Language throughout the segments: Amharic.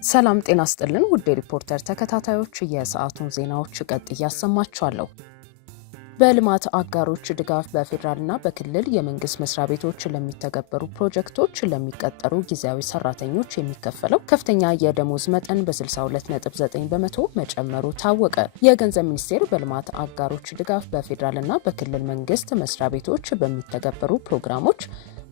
ሰላም ጤና ይስጥልን ውድ ሪፖርተር ተከታታዮች የሰዓቱን ዜናዎች ያሰማችኋለሁ። በልማት አጋሮች ድጋፍ በፌደራልና በክልል የመንግስት መስሪያ ቤቶች ለሚተገበሩ ፕሮጀክቶች ለሚቀጠሩ ጊዜያዊ ሰራተኞች የሚከፈለው ከፍተኛ የደሞዝ መጠን በ62.9% መጨመሩ ታወቀ። የገንዘብ ሚኒስቴር በልማት አጋሮች ድጋፍ በፌደራልና በክልል መንግስት መስሪያ ቤቶች በሚተገበሩ ፕሮግራሞች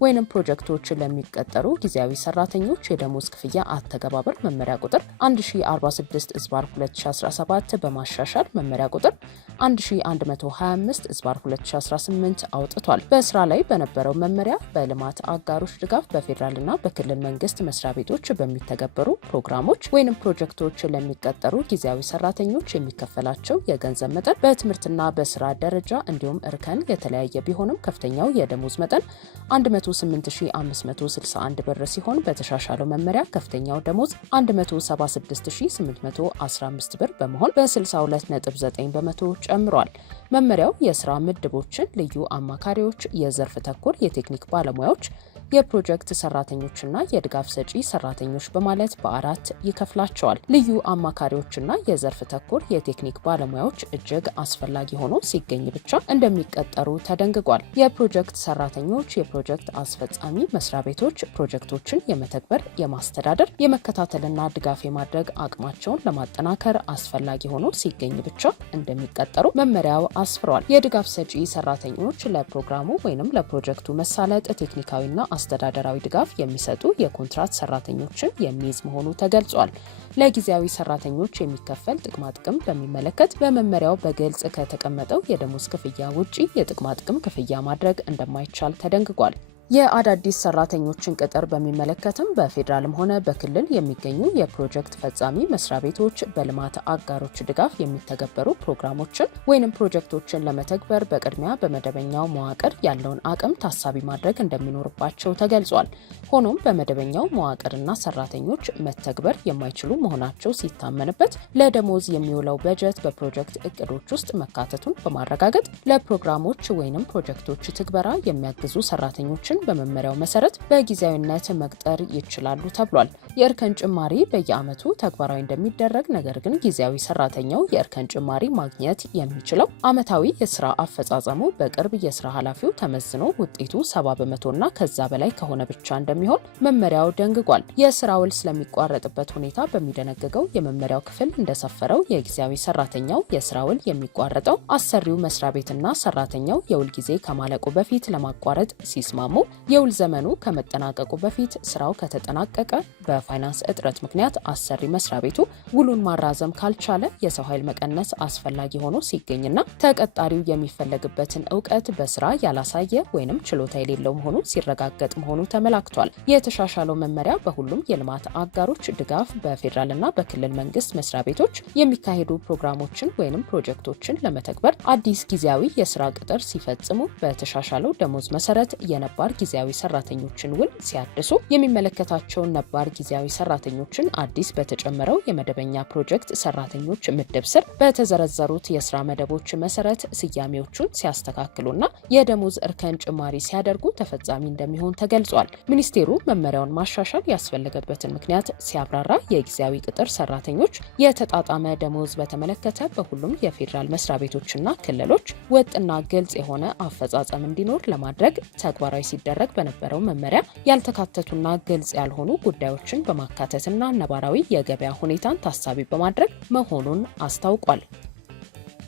ወይንም ፕሮጀክቶች ለሚቀጠሩ ጊዜያዊ ሰራተኞች የደሞዝ ክፍያ አተገባበር መመሪያ ቁጥር 1045/2017 በማሻሻል መመሪያ ቁጥር 1125/2018 አውጥቷል። በስራ ላይ በነበረው መመሪያ በልማት አጋሮች ድጋፍ በፌደራልና በክልል መንግስት መስሪያ ቤቶች በሚተገበሩ ፕሮግራሞች ወይንም ፕሮጀክቶች ለሚቀጠሩ ጊዜያዊ ሰራተኞች የሚከፈላቸው የገንዘብ መጠን በትምህርትና በስራ ደረጃ እንዲሁም እርከን የተለያየ ቢሆንም ከፍተኛው የደሞዝ መጠን 18561 ብር ሲሆን በተሻሻለው መመሪያ ከፍተኛው ደሞዝ 176815 ብር በመሆን በ62.9% ጨምሯል። መመሪያው የስራ ምድቦችን፣ ልዩ አማካሪዎች፣ የዘርፍ ተኮር የቴክኒክ ባለሙያዎች፣ የፕሮጀክት ሰራተኞችና የድጋፍ ሰጪ ሰራተኞች በማለት በአራት ይከፍላቸዋል። ልዩ አማካሪዎችና የዘርፍ ተኮር የቴክኒክ ባለሙያዎች እጅግ አስፈላጊ ሆኖ ሲገኝ ብቻ እንደሚቀጠሩ ተደንግጓል። የፕሮጀክት ሰራተኞች የፕሮጀክት አስፈጻሚ መስሪያ ቤቶች ፕሮጀክቶችን የመተግበር፣ የማስተዳደር፣ የመከታተልና ድጋፍ የማድረግ አቅማቸውን ለማጠናከር አስፈላጊ ሆኖ ሲገኝ ብቻ እንደሚቀጠሩ መመሪያው አስፍሯል። የድጋፍ ሰጪ ሰራተኞች ለፕሮግራሙ ወይንም ለፕሮጀክቱ መሳለጥ ቴክኒካዊና አስተዳደራዊ ድጋፍ የሚሰጡ የኮንትራት ሰራተኞችን የሚይዝ መሆኑ ተገልጿል። ለጊዜያዊ ሰራተኞች የሚከፈል ጥቅማ ጥቅም በሚመለከት በመመሪያው በግልጽ ከተቀመጠው የደሞዝ ክፍያ ውጪ የጥቅማ ጥቅም ክፍያ ማድረግ እንደማይቻል ተደንግጓል። የአዳዲስ ሰራተኞችን ቅጥር በሚመለከትም በፌደራልም ሆነ በክልል የሚገኙ የፕሮጀክት ፈጻሚ መስሪያ ቤቶች በልማት አጋሮች ድጋፍ የሚተገበሩ ፕሮግራሞችን ወይንም ፕሮጀክቶችን ለመተግበር በቅድሚያ በመደበኛው መዋቅር ያለውን አቅም ታሳቢ ማድረግ እንደሚኖርባቸው ተገልጿል። ሆኖም በመደበኛው መዋቅርና ሰራተኞች መተግበር የማይችሉ መሆናቸው ሲታመንበት ለደሞዝ የሚውለው በጀት በፕሮጀክት እቅዶች ውስጥ መካተቱን በማረጋገጥ ለፕሮግራሞች ወይንም ፕሮጀክቶች ትግበራ የሚያግዙ ሰራተኞችን በመመሪያው መሰረት በጊዜያዊነት መቅጠር ይችላሉ ተብሏል። የእርከን ጭማሪ በየዓመቱ ተግባራዊ እንደሚደረግ፣ ነገር ግን ጊዜያዊ ሰራተኛው የእርከን ጭማሪ ማግኘት የሚችለው ዓመታዊ የስራ አፈጻጸሙ በቅርብ የስራ ኃላፊው ተመዝኖ ውጤቱ 70% እና ከዛ በላይ ከሆነ ብቻ እንደሚሆን መመሪያው ደንግጓል። የስራ ውል ስለሚቋረጥበት ሁኔታ በሚደነግገው የመመሪያው ክፍል እንደሰፈረው የጊዜያዊ ሰራተኛው የስራ ውል የሚቋረጠው አሰሪው መስሪያ ቤትና ሰራተኛው የውል ጊዜ ከማለቁ በፊት ለማቋረጥ ሲስማሙ፣ የውል ዘመኑ ከመጠናቀቁ በፊት ስራው ከተጠናቀቀ፣ በፋይናንስ እጥረት ምክንያት አሰሪ መስሪያ ቤቱ ውሉን ማራዘም ካልቻለ፣ የሰው ኃይል መቀነስ አስፈላጊ ሆኖ ሲገኝና ተቀጣሪው የሚፈለግበትን እውቀት በስራ ያላሳየ ወይንም ችሎታ የሌለው መሆኑ ሲረጋገጥ መሆኑ ተመላክቷል። የተሻሻለው መመሪያ በሁሉም የልማት አጋሮች ድጋፍ በፌደራልና በክልል መንግስት መስሪያ ቤቶች የሚካሄዱ ፕሮግራሞችን ወይንም ፕሮጀክቶችን ለመተግበር አዲስ ጊዜያዊ የስራ ቅጥር ሲፈጽሙ በተሻሻለው ደሞዝ መሰረት የነባር ጊዜያዊ ሰራተኞችን ውል ሲያድሱ የሚመለከታቸውን ነባር ጊዜያዊ ሰራተኞችን አዲስ በተጨመረው የመደበኛ ፕሮጀክት ሰራተኞች ምድብ ስር በተዘረዘሩት የስራ መደቦች መሰረት ስያሜዎቹን ሲያስተካክሉና የደሞዝ እርከን ጭማሪ ሲያደርጉ ተፈጻሚ እንደሚሆን ተገልጿል። ሚኒስቴሩ መመሪያውን ማሻሻል ያስፈለገበትን ምክንያት ሲያብራራ የጊዜያዊ ቅጥር ሰራተኞች የተጣጣመ ደሞዝ በተመለከተ በሁሉም የፌዴራል መስሪያ ቤቶችና ክልሎች ወጥና ግልጽ የሆነ አፈጻጸም እንዲኖር ለማድረግ ተግባራዊ ሲደረግ በነበረው መመሪያ ያልተካተቱና ግልጽ ያልሆኑ ጉዳዮችን በማካተትና ነባራዊ የገበያ ሁኔታን ታሳቢ በማድረግ መሆኑን አስታውቋል።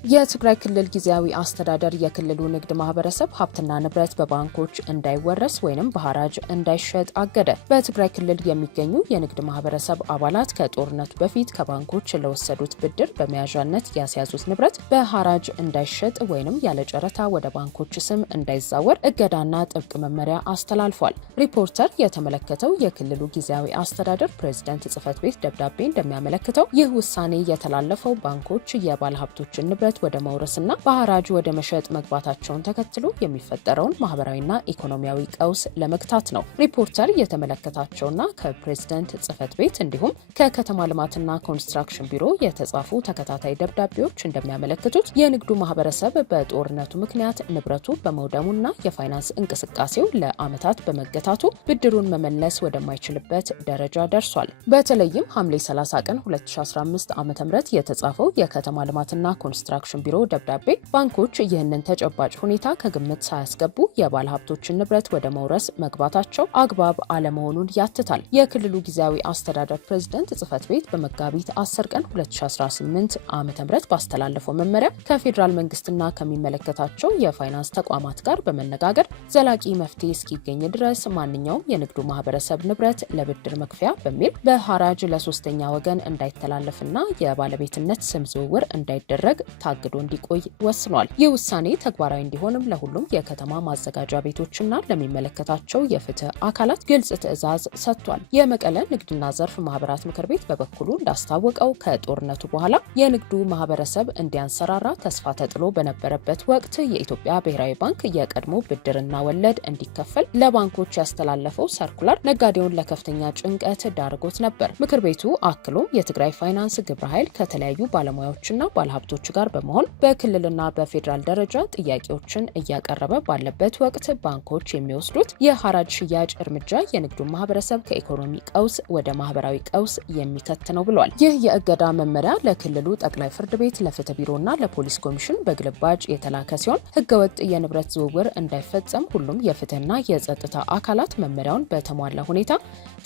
የትግራይ ክልል ጊዜያዊ አስተዳደር የክልሉ ንግድ ማህበረሰብ ሀብትና ንብረት በባንኮች እንዳይወረስ ወይንም በሐራጅ እንዳይሸጥ አገደ። በትግራይ ክልል የሚገኙ የንግድ ማህበረሰብ አባላት ከጦርነቱ በፊት ከባንኮች ለወሰዱት ብድር በመያዣነት ያስያዙት ንብረት በሐራጅ እንዳይሸጥ ወይንም ያለ ጨረታ ወደ ባንኮች ስም እንዳይዛወር እገዳና ጥብቅ መመሪያ አስተላልፏል። ሪፖርተር የተመለከተው የክልሉ ጊዜያዊ አስተዳደር ፕሬዝዳንት ጽህፈት ቤት ደብዳቤ እንደሚያመለክተው ይህ ውሳኔ የተላለፈው ባንኮች የባለሀብቶችን ንብረት ንብረት ወደ መውረስና በሐራጅ ወደ መሸጥ መግባታቸውን ተከትሎ የሚፈጠረውን ማህበራዊና ኢኮኖሚያዊ ቀውስ ለመግታት ነው። ሪፖርተር የተመለከታቸውና ከፕሬዝዳንት ጽህፈት ቤት እንዲሁም ከከተማ ልማትና ኮንስትራክሽን ቢሮ የተጻፉ ተከታታይ ደብዳቤዎች እንደሚያመለክቱት የንግዱ ማህበረሰብ በጦርነቱ ምክንያት ንብረቱ በመውደሙና የፋይናንስ እንቅስቃሴው ለዓመታት በመገታቱ ብድሩን መመለስ ወደማይችልበት ደረጃ ደርሷል። በተለይም ሐምሌ 30 ቀን 2015 ዓ.ም የተጻፈው የከተማ ልማትና ኮንስትራክሽን ቢሮ ደብዳቤ ባንኮች ይህንን ተጨባጭ ሁኔታ ከግምት ሳያስገቡ የባለ ሀብቶችን ንብረት ወደ መውረስ መግባታቸው አግባብ አለመሆኑን ያትታል። የክልሉ ጊዜያዊ አስተዳደር ፕሬዝዳንት ጽህፈት ቤት በመጋቢት 10 ቀን 2018 ዓ.ም ባስተላለፈው መመሪያ ከፌዴራል መንግስትና ከሚመለከታቸው የፋይናንስ ተቋማት ጋር በመነጋገር ዘላቂ መፍትሄ እስኪገኝ ድረስ ማንኛውም የንግዱ ማህበረሰብ ንብረት ለብድር መክፈያ በሚል በሐራጅ ለሶስተኛ ወገን እንዳይተላለፍና የባለቤትነት ስም ዝውውር እንዳይደረግ ታግዶ እንዲቆይ ወስኗል። ይህ ውሳኔ ተግባራዊ እንዲሆንም ለሁሉም የከተማ ማዘጋጃ ቤቶችና ለሚመለከታቸው የፍትህ አካላት ግልጽ ትዕዛዝ ሰጥቷል። የመቀለ ንግድና ዘርፍ ማህበራት ምክር ቤት በበኩሉ እንዳስታወቀው ከጦርነቱ በኋላ የንግዱ ማህበረሰብ እንዲያንሰራራ ተስፋ ተጥሎ በነበረበት ወቅት የኢትዮጵያ ብሔራዊ ባንክ የቀድሞ ብድርና ወለድ እንዲከፈል ለባንኮች ያስተላለፈው ሰርኩላር ነጋዴውን ለከፍተኛ ጭንቀት ዳርጎት ነበር። ምክር ቤቱ አክሎም የትግራይ ፋይናንስ ግብረ ኃይል ከተለያዩ ባለሙያዎችና ባለሀብቶች ጋር በመሆን በክልልና በፌዴራል ደረጃ ጥያቄዎችን እያቀረበ ባለበት ወቅት ባንኮች የሚወስዱት የሐራጅ ሽያጭ እርምጃ የንግዱን ማህበረሰብ ከኢኮኖሚ ቀውስ ወደ ማህበራዊ ቀውስ የሚከት ነው ብሏል። ይህ የእገዳ መመሪያ ለክልሉ ጠቅላይ ፍርድ ቤት፣ ለፍትህ ቢሮና ለፖሊስ ኮሚሽን በግልባጭ የተላከ ሲሆን ህገወጥ የንብረት ዝውውር እንዳይፈጸም ሁሉም የፍትህና የጸጥታ አካላት መመሪያውን በተሟላ ሁኔታ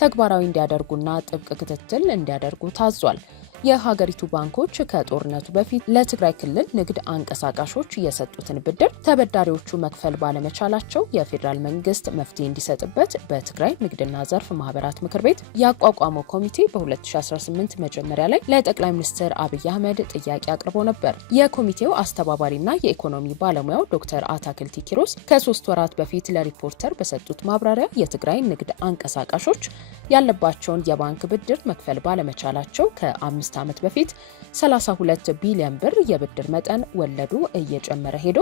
ተግባራዊ እንዲያደርጉና ጥብቅ ክትትል እንዲያደርጉ ታዟል። የሀገሪቱ ባንኮች ከጦርነቱ በፊት ለትግራይ ክልል ንግድ አንቀሳቃሾች የሰጡትን ብድር ተበዳሪዎቹ መክፈል ባለመቻላቸው የፌዴራል መንግስት መፍትሄ እንዲሰጥበት በትግራይ ንግድና ዘርፍ ማህበራት ምክር ቤት ያቋቋመው ኮሚቴ በ2018 መጀመሪያ ላይ ለጠቅላይ ሚኒስትር አብይ አህመድ ጥያቄ አቅርቦ ነበር። የኮሚቴው አስተባባሪና የኢኮኖሚ ባለሙያው ዶክተር አታክልቲ ኪሮስ ከ3 ወራት በፊት ለሪፖርተር በሰጡት ማብራሪያ የትግራይ ንግድ አንቀሳቃሾች ያለባቸውን የባንክ ብድር መክፈል ባለመቻላቸው ከ5 ዓመት በፊት 32 ቢሊዮን ብር የብድር መጠን ወለዱ እየጨመረ ሄዶ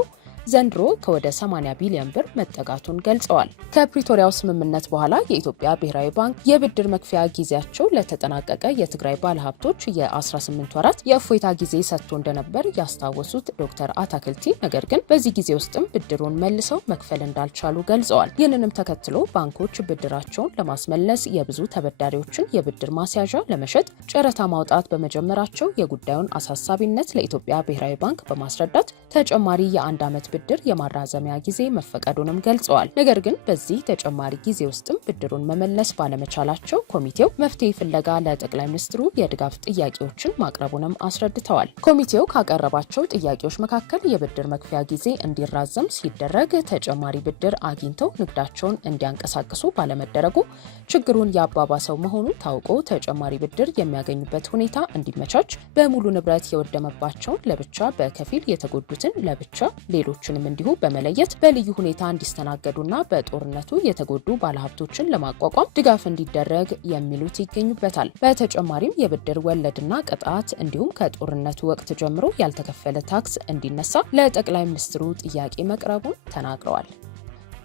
ዘንድሮ ከወደ 80 ቢሊዮን ብር መጠጋቱን ገልጸዋል። ከፕሪቶሪያው ስምምነት በኋላ የኢትዮጵያ ብሔራዊ ባንክ የብድር መክፈያ ጊዜያቸው ለተጠናቀቀ የትግራይ ባለሀብቶች የ18 ወራት የእፎይታ ጊዜ ሰጥቶ እንደነበር ያስታወሱት ዶክተር አታክልቲ ነገር ግን በዚህ ጊዜ ውስጥም ብድሩን መልሰው መክፈል እንዳልቻሉ ገልጸዋል። ይህንንም ተከትሎ ባንኮች ብድራቸውን ለማስመለስ የብዙ ተበዳሪዎችን የብድር ማስያዣ ለመሸጥ ጨረታ ማውጣት በመጀመራቸው የጉዳዩን አሳሳቢነት ለኢትዮጵያ ብሔራዊ ባንክ በማስረዳት ተጨማሪ የ1 ዓመት ብድር የማራዘሚያ ጊዜ መፈቀዱንም ገልጸዋል። ነገር ግን በዚህ ተጨማሪ ጊዜ ውስጥም ብድሩን መመለስ ባለመቻላቸው ኮሚቴው መፍትሄ ፍለጋ ለጠቅላይ ሚኒስትሩ የድጋፍ ጥያቄዎችን ማቅረቡንም አስረድተዋል። ኮሚቴው ካቀረባቸው ጥያቄዎች መካከል የብድር መክፈያ ጊዜ እንዲራዘም ሲደረግ ተጨማሪ ብድር አግኝተው ንግዳቸውን እንዲያንቀሳቅሱ ባለመደረጉ ችግሩን ያባባሰው መሆኑ ታውቆ ተጨማሪ ብድር የሚያገኙበት ሁኔታ እንዲመቻች፣ በሙሉ ንብረት የወደመባቸውን ለብቻ፣ በከፊል የተጎዱትን ለብቻ፣ ሌሎችንም እንዲሁ በመለየት በልዩ ሁኔታ እንዲስተናገዱና በጦርነቱ የተጎዱ ባለሀብቶችን ለማቋቋም ድጋፍ እንዲደረግ የሚሉት ይገኙበታል። በተጨማሪም የብድር ወለድና ቅጣት እንዲሁም ከጦርነቱ ወቅት ጀምሮ ያልተከፈለ ታክስ እንዲነሳ ለጠቅላይ ሚኒስትሩ ጥያቄ መቅረቡን ተናግረዋል።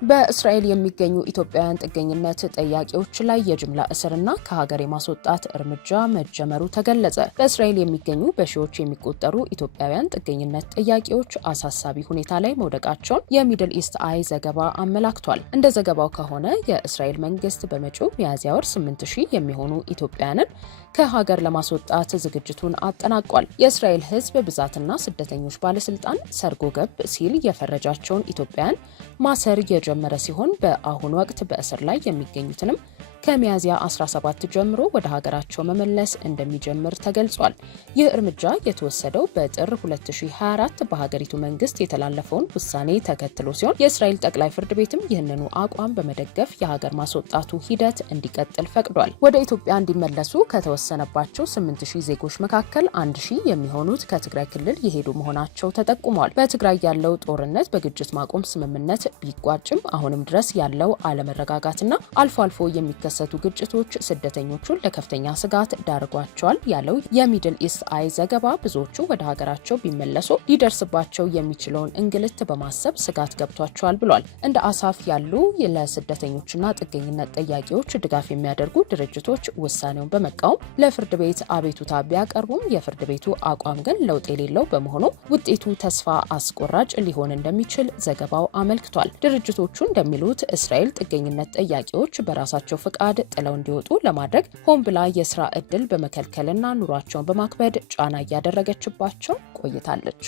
በእስራኤል የሚገኙ ኢትዮጵያውያን ጥገኝነት ጠያቂዎች ላይ የጅምላ እስርና ከሀገር የማስወጣት እርምጃ መጀመሩ ተገለጸ። በእስራኤል የሚገኙ በሺዎች የሚቆጠሩ ኢትዮጵያውያን ጥገኝነት ጠያቂዎች አሳሳቢ ሁኔታ ላይ መውደቃቸውን የሚድል ኢስት አይ ዘገባ አመላክቷል። እንደ ዘገባው ከሆነ የእስራኤል መንግስት በመጪው ሚያዝያ ወር 8000 የሚሆኑ ኢትዮጵያውያንን ከሀገር ለማስወጣት ዝግጅቱን አጠናቋል። የእስራኤል ሕዝብ ብዛትና ስደተኞች ባለስልጣን ሰርጎ ገብ ሲል የፈረጃቸውን ኢትዮጵያውያን ማሰር የጀመረ ሲሆን በአሁኑ ወቅት በእስር ላይ የሚገኙትንም ከሚያዝያ 17 ጀምሮ ወደ ሀገራቸው መመለስ እንደሚጀምር ተገልጿል። ይህ እርምጃ የተወሰደው በጥር 2024 በሀገሪቱ መንግስት የተላለፈውን ውሳኔ ተከትሎ ሲሆን የእስራኤል ጠቅላይ ፍርድ ቤትም ይህንኑ አቋም በመደገፍ የሀገር ማስወጣቱ ሂደት እንዲቀጥል ፈቅዷል። ወደ ኢትዮጵያ እንዲመለሱ ከተወሰነባቸው 8000 ዜጎች መካከል 1000 የሚሆኑት ከትግራይ ክልል የሄዱ መሆናቸው ተጠቁሟል። በትግራይ ያለው ጦርነት በግጭት ማቆም ስምምነት ቢቋጭም አሁንም ድረስ ያለው አለመረጋጋትና አልፎ አልፎ የሚከሰቱ ግጭቶች ስደተኞቹን ለከፍተኛ ስጋት ዳርጓቸዋል ያለው የሚድል ኢስት አይ ዘገባ ብዙዎቹ ወደ ሀገራቸው ቢመለሱ ሊደርስባቸው የሚችለውን እንግልት በማሰብ ስጋት ገብቷቸዋል ብሏል። እንደ አሳፍ ያሉ ለስደተኞችና ጥገኝነት ጠያቂዎች ድጋፍ የሚያደርጉ ድርጅቶች ውሳኔውን በመቃወም ለፍርድ ቤት አቤቱታ ቢያቀርቡም የፍርድ ቤቱ አቋም ግን ለውጥ የሌለው በመሆኑ ውጤቱ ተስፋ አስቆራጭ ሊሆን እንደሚችል ዘገባው አመልክቷል። ድርጅቶቹ እንደሚሉት እስራኤል ጥገኝነት ጠያቂዎች በራሳቸው ፍቃድ ጥለው እንዲወጡ ለማድረግ ሆን ብላ የስራ ዕድል በመከልከልና ኑሯቸውን በማክበድ ጫና እያደረገችባቸው ቆይታለች።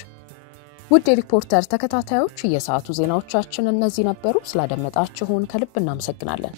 ውድ የሪፖርተር ተከታታዮች የሰዓቱ ዜናዎቻችን እነዚህ ነበሩ። ስላደመጣችሁን ከልብ እናመሰግናለን።